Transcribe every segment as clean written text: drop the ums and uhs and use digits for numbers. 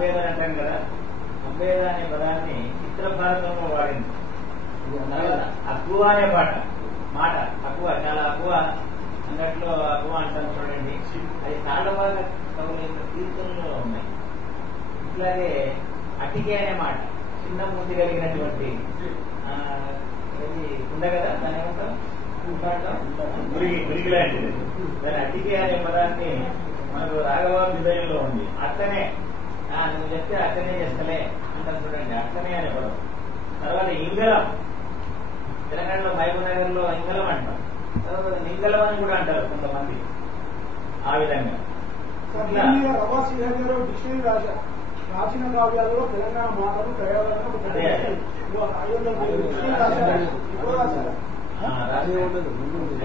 అంబేదర్ అంటాం కదా, అంబేదర్ అనే పదాన్ని చిత్ర భారతంలో వాడింది. అక్కువ అనే మాట అక్కువ, చాలా అక్కువ అన్నట్లో అక్కువ అంటాం చూడండి. అది తాళవాద కవుల యొక్క కీర్తనలో ఉన్నాయి. ఇట్లాగే అటికే అనే మాట, చిన్న మూతి కలిగినటువంటి ఉండ కదా, దాని ఏమంటాం గురికి లాంటిది. దాని అటికే అనే పదాన్ని మనకు రాఘవ హృదయంలో ఉంది. అట్లనే నువ్వు చెప్తే అట్లనే చేస్తలే అంటారు చూడండి, అట్లనే అనే పదం. తర్వాత ఇంగళం, తెలంగాణలో మహబూబ్నగర్ లో ఇంగళం అంటాం. తర్వాత నింగళం అని కూడా అంటారు కొంతమంది. ఆ విధంగా ప్రాచీన కావ్యాలలో తెలంగాణ మాటలు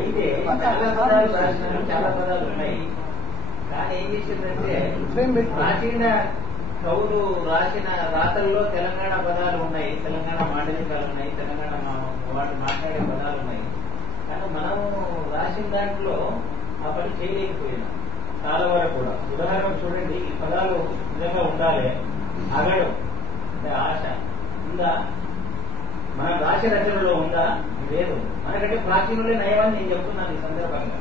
అయితే చాలా పదాలు ఉన్నాయి. కానీ ఏం చేసిందంటే ప్రాచీన కవులు రాసిన రాతల్లో తెలంగాణ పదాలు ఉన్నాయి, తెలంగాణ మాండలికాలు ఉన్నాయి, తెలంగాణ వాటి మాట్లాడే పదాలు ఉన్నాయి. కానీ మనం రాసిన దాంట్లో ఆ పని చేయలేకపోయినాం చాలా వరకు కూడా. ఉదాహరణకు చూడండి, ఈ పదాలు నిజంగా ఉండాలి. అగడు అంటే ఆశ ఉందా? మనం రాసిన రచనలో ఉందా? లేదు. మనకంటే ప్రాచీనులే నయమని నేను చెప్తున్నాను ఈ సందర్భంగా.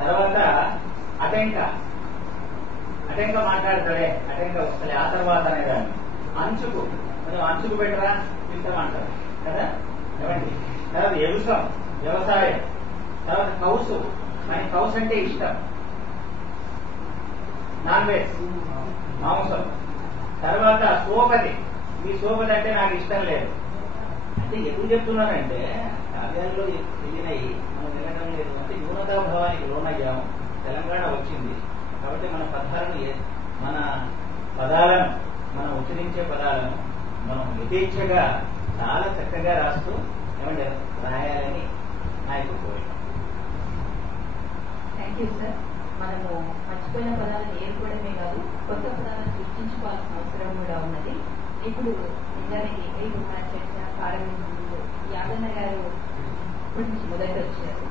తర్వాత అటెంక మాట్లాడతాడే, అటెంక వస్తలే ఆ తర్వాత అనేదాన్ని. అంచుకు మనం అంచుకు పెట్టరా తింటామంటారు కదా, ఏమండి. తర్వాత ఎగుసం, వ్యవసాయం. తర్వాత కౌసు, మనకి కౌసు అంటే ఇష్టం, నాన్ వెజ్, మాంసం. తర్వాత సోపతి, ఈ సోపతి అంటే నాకు ఇష్టం లేదు. అంటే ఎందుకు చెప్తున్నానంటే కావ్యాల్లో తెలియనవి మనం వినడం లేదు. అంటే న్యూనతాభావానికి లోనయ్యాము, తెలంగాణ వచ్చింది కాబట్టి మన పదాలను మనం ఉచ్చరించే పదాలను మనం యథేచ్ఛగా చాలా చక్కగా రాస్తూ ఏమంటే రాయాలని నాయకుడు కోరిక. Thank you sir. మనము మర్చిపోయిన పదాలను ఏర్పడమే కాదు, కొత్త పదాలను సృష్టించుకోవాల్సిన అవసరం కూడా ఉన్నది. ఇప్పుడు నిజానికి చేసిన ప్రారంభించిన యాదన్న గారు ఇప్పటి నుంచి మొదటి వచ్చారు.